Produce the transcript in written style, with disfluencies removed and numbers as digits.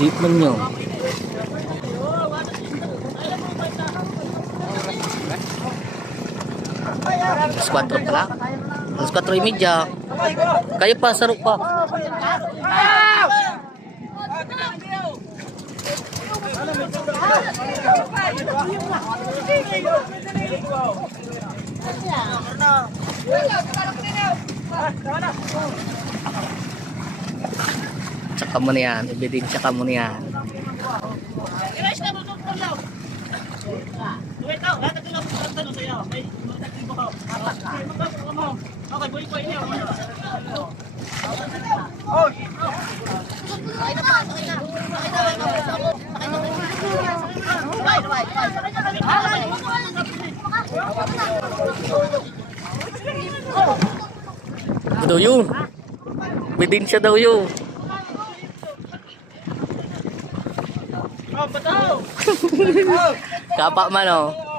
Jeep man nyo. Alas 4 pala. Alas 4:30. Kayo pa, sarok pa. Tsaka mo na yan. Ebidensya ka mo na yan. Daw yun. Ebidensya daw yun. Kapa man oh.